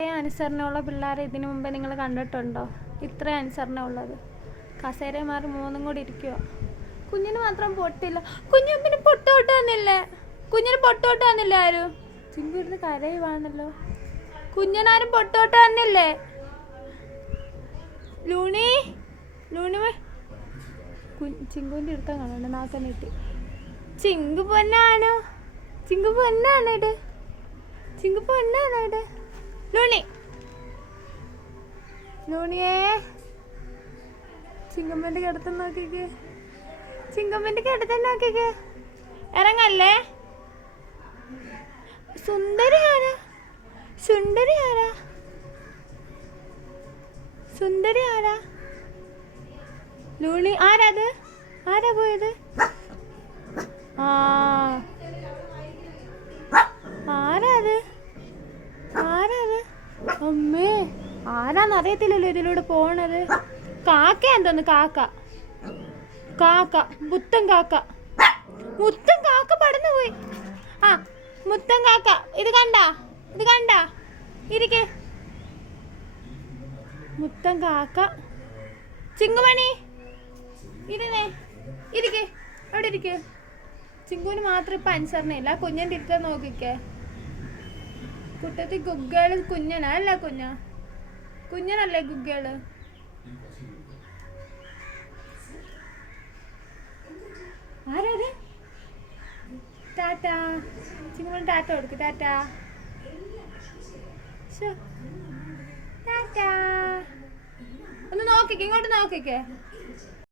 ഇത്രയും അനുസരണമുള്ള പിള്ളേരെ ഇതിനു മുമ്പ് നിങ്ങൾ കണ്ടിട്ടുണ്ടോ? ഇത്രയും അനുസരണ ഉള്ളത് കസേര മാറി മൂന്നും കൂടി ഇരിക്കുക കുഞ്ഞിന് മാത്രം പൊട്ടില്ല. കുഞ്ഞു പിന്നെ പൊട്ടോട്ട് തന്നില്ലേ കുഞ്ഞിന് പൊട്ടോട്ട് തന്നില്ല ആരും? ചിങ്കു ഇരുന്ന് കരയുവാണല്ലോ. കുഞ്ഞിനാരും പൊട്ടോട്ട് തന്നില്ലേ ലൂണി? ലൂണി ചിങ്കുവിന്റെ അടുത്ത കാണണ്ട നാക്ക നീട്ടി ചിങ്കു പൊന്നാണോ? ചിങ്കു പൊന്നാണ് ഇത്? ചിങ്കു പൊന്നാണ് ഇത്? ലൂണി ലൂണിയേ ചിങ്കമ്മന്റെ കിടത്തം നോക്കിക്കേ. ചിങ്കമ്മന്റെ കിടത്തം നോക്കിക്കേ. ഇറങ്ങല്ലേ? സുന്ദരി ആരാ സുന്ദരി ആരാ സുന്ദരി ആരാ ലൂണി ആരാത്? ആരാ പോയത്? ആ. അമ്മേ ആരാന്ന് അറിയത്തില്ലല്ലോ ഇതിലൂടെ പോണത്. കാക്ക എന്തോന്ന് കാക്ക? കാക്ക മുത്തൻ കാക്ക. മുത്തൻ കാക്ക പടന്നു പോയി. ആ മുത്തൻ കാക്ക ഇത് കണ്ട? ഇത് കണ്ട? ഇരിക്കെ. മുത്തൻ കാക്ക. ചിങ്കുമണി ഇരുന്നേ. ഇരിക്കെ. അവിടെ ഇരിക്കെ. ചിങ്കുവിന് മാത്രം ഇപ്പൊ അനുസരണയില്ല കുഞ്ഞൻ തിരിച്ചാൽ നോക്കിക്കേ. കുട്ടത്തി ഗുഗ്ഗേൾ കുഞ്ഞനാ? അല്ല കുഞ്ഞ? കുഞ്ഞനല്ലേ ഗുഗ്ഗേൾ? ആരത്? ടാറ്റ. ചിങ്ങോൾ ടാറ്റ കൊടുക്ക് ടാറ്റ. ടാറ്റ. ഒന്ന് നോക്കിക്കേ ഇങ്ങോട്ട് നോക്കിക്കേ.